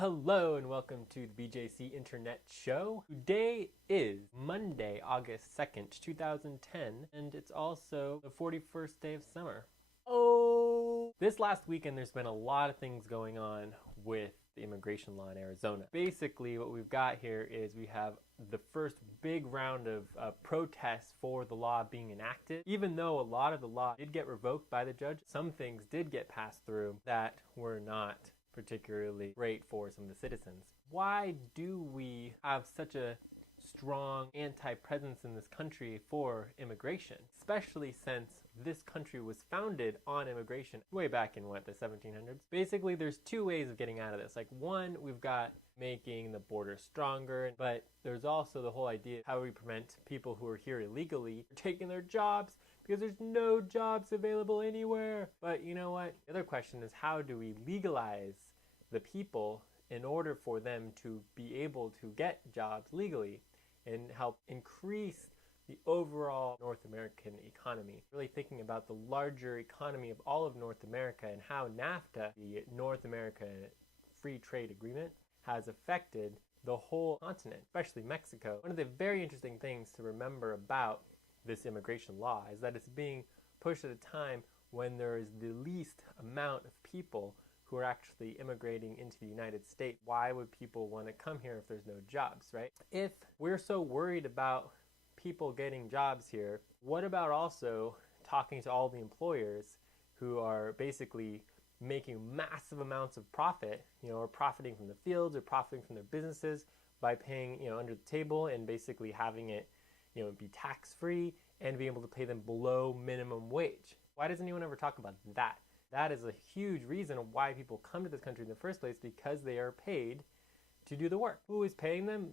Hello and welcome to the BJC Internet Show. Today is Monday, August 2nd, 2010, and it's also the 41st day of summer. Oh! This last weekend there's been a lot of things going on with the immigration law in Arizona. Basically what we've got here is we have the first big round of protests for the law being enacted. Even though a lot of the law did get revoked by the judge, some things did get passed through that were not particularly great for some of the citizens. Why do we have such a strong anti-presence in this country for immigration, especially since this country was founded on immigration way back in the 1700s? Basically, there's two ways of getting out of this. Like, one, we've got making the border stronger, but there's also the whole idea of how we prevent people who are here illegally from taking their jobs, because there's no jobs available anywhere. But you know what? The other question is, how do we legalize the people in order for them to be able to get jobs legally and help increase the overall North American economy? Really thinking about the larger economy of all of North America and how NAFTA, the North America Free Trade Agreement, has affected the whole continent, especially Mexico. One of the very interesting things to remember about this immigration law is that it's being pushed at a time when there is the least amount of people who are actually immigrating into the United States. Why would people want to come here if there's no jobs, right? If we're so worried about people getting jobs here, what about also talking to all the employers who are basically making massive amounts of profit, or profiting from the fields or profiting from their businesses by paying, under the table and basically having it, be tax-free and be able to pay them below minimum wage? Why doesn't anyone ever talk about that? That is a huge reason why people come to this country in the first place, because they are paid to do the work. Who is paying them?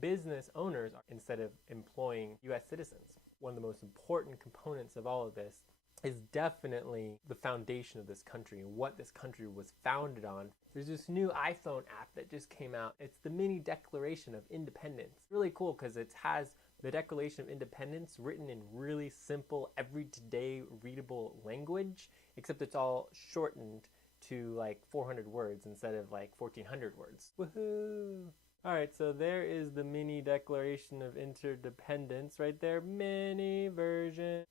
Business owners, instead of employing U.S. citizens. One of the most important components of all of this is definitely the foundation of this country and what this country was founded on. There's this new iPhone app that just came out. It's the mini Declaration of Independence. Really cool because it has the Declaration of Independence written in really simple, everyday readable language, except it's all shortened to like 400 words instead of like 1,400 words. Woohoo! Alright, so there is the mini Declaration of Interdependence right there, mini version.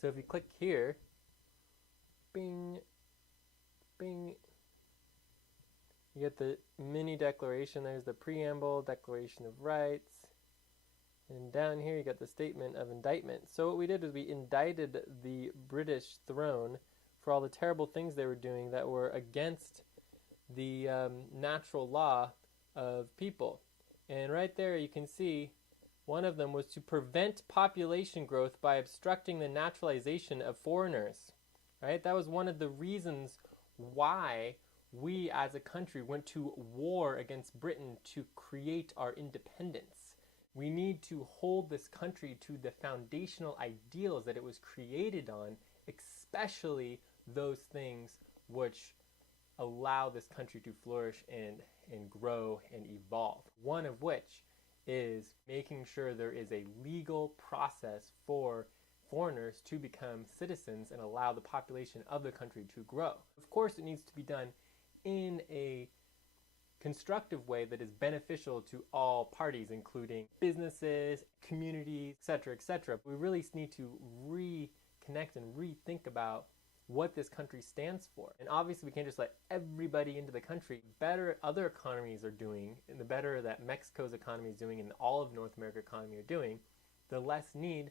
So if you click here, bing, bing, you get the mini declaration. There's the preamble, Declaration of Rights. And down here you got the Statement of Indictment. So what we did was we indicted the British throne for all the terrible things they were doing that were against the natural law of people. And right there you can see one of them was to prevent population growth by obstructing the naturalization of foreigners. Right? That was one of the reasons why we as a country went to war against Britain to create our independence. We need to hold this country to the foundational ideals that it was created on, especially those things which allow this country to flourish and grow and evolve. One of which is making sure there is a legal process for foreigners to become citizens and allow the population of the country to grow. Of course, it needs to be done in a constructive way that is beneficial to all parties, including businesses, communities, etc., etc. We really need to reconnect and rethink about what this country stands for. And obviously we can't just let everybody into the country. The better other economies are doing, and the better that Mexico's economy is doing and all of North America's economy are doing, the less need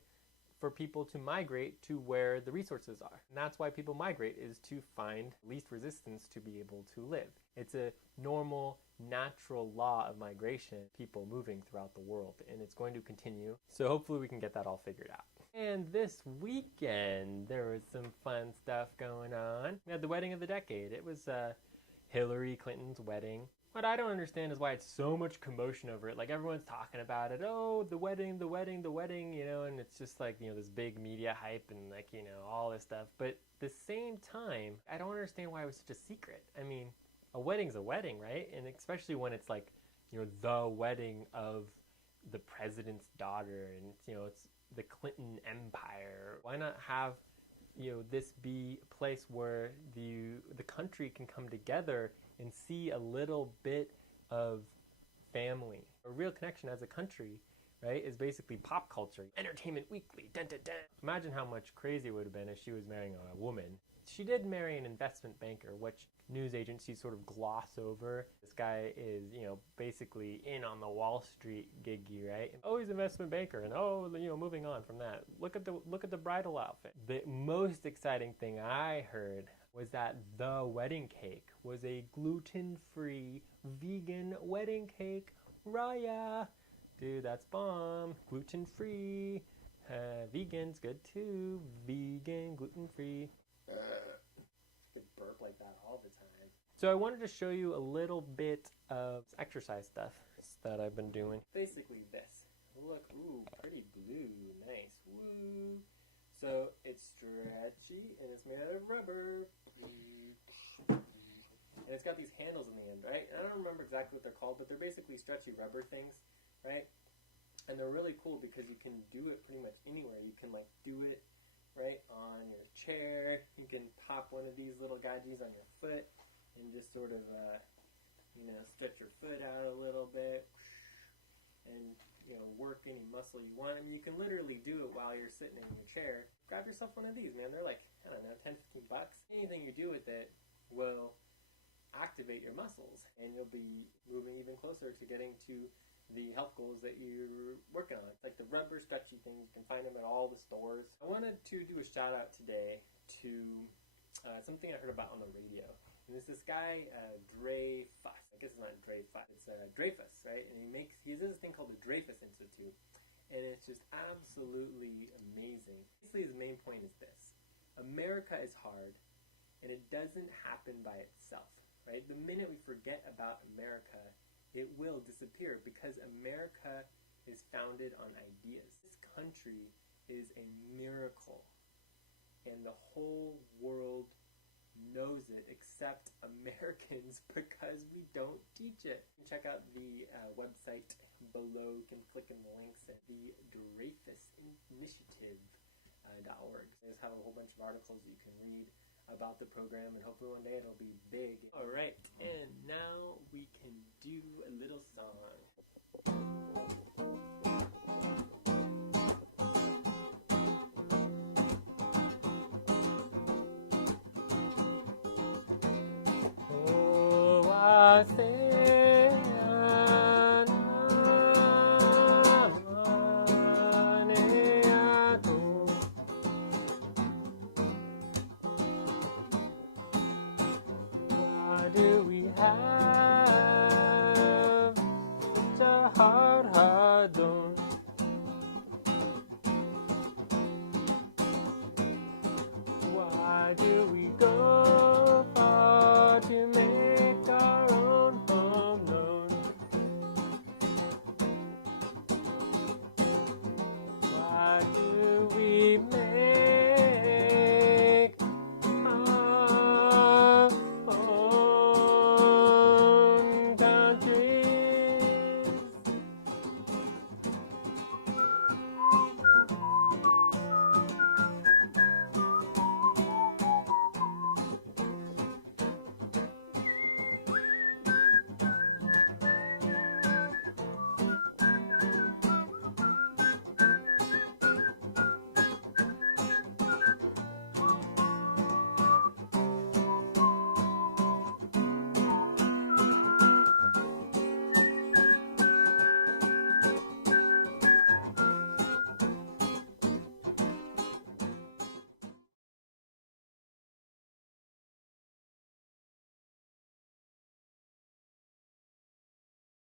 for people to migrate to where the resources are. And that's why people migrate, is to find least resistance to be able to live. It's a normal, natural law of migration, people moving throughout the world, and it's going to continue. So hopefully we can get that all figured out. And this weekend, there was some fun stuff going on. We had the wedding of the decade. It was Hillary Clinton's wedding. What I don't understand is why it's so much commotion over it. Like, everyone's talking about it. Oh, the wedding, the wedding, the wedding, and it's just like, this big media hype and like, all this stuff. But at the same time, I don't understand why it was such a secret. I mean, a wedding's a wedding, right? And especially when it's like, the wedding of the president's daughter, and it's the Clinton empire. Why not have this be a place where the country can come together and see a little bit of family. A real connection as a country, right, is basically pop culture. Entertainment Weekly, dun dun dun. Imagine how much crazier it would have been if she was marrying a woman. She did marry an investment banker, which news agencies sort of gloss over. This guy is, basically in on the Wall Street giggy, right? Oh, he's an investment banker, and moving on from that. Look at the bridal outfit. The most exciting thing I heard was that the wedding cake was a gluten-free vegan wedding cake. Raya! Dude, that's bomb. Gluten-free. Vegan's good too. Vegan, gluten-free. Could burp like that all the time. So I wanted to show you a little bit of exercise stuff that I've been doing. Basically this. Look, ooh, pretty blue. Nice. Woo! So it's stretchy and it's made out of rubber. And it's got these handles in the end, right? And I don't remember exactly what they're called, but they're basically stretchy rubber things, right? And they're really cool because you can do it pretty much anywhere. You can do it right on your chair. You can pop one of these little gudgies on your foot and just sort of, stretch your foot out a little bit and, work any muscle you want. I mean, you can literally do it while you're sitting in your chair. Grab yourself one of these, man. They're like, I don't know, 10, 15 bucks. Anything you do with it will activate your muscles and you'll be moving even closer to getting to the health goals that you're working on. It's like the rubber stretchy things. You can find them at all the stores. I wanted to do a shout out today to something I heard about on the radio. And it's this guy, Dreyfus. I guess it's not Dreyfus. It's Dreyfus, right? And he does this thing called the Dreyfus Institute. And it's just absolutely amazing. Basically, his main point is this. America is hard, and it doesn't happen by itself, right? The minute we forget about America, it will disappear because America is founded on ideas. This country is a miracle, and the whole world knows it except Americans because we don't teach it. Check out the website below. You can click in the links at the DreyfusInitiative.org. They just have a whole bunch of articles you can read about the program, and hopefully one day it'll be big. Alright, and now we can do a little song. Oh, I say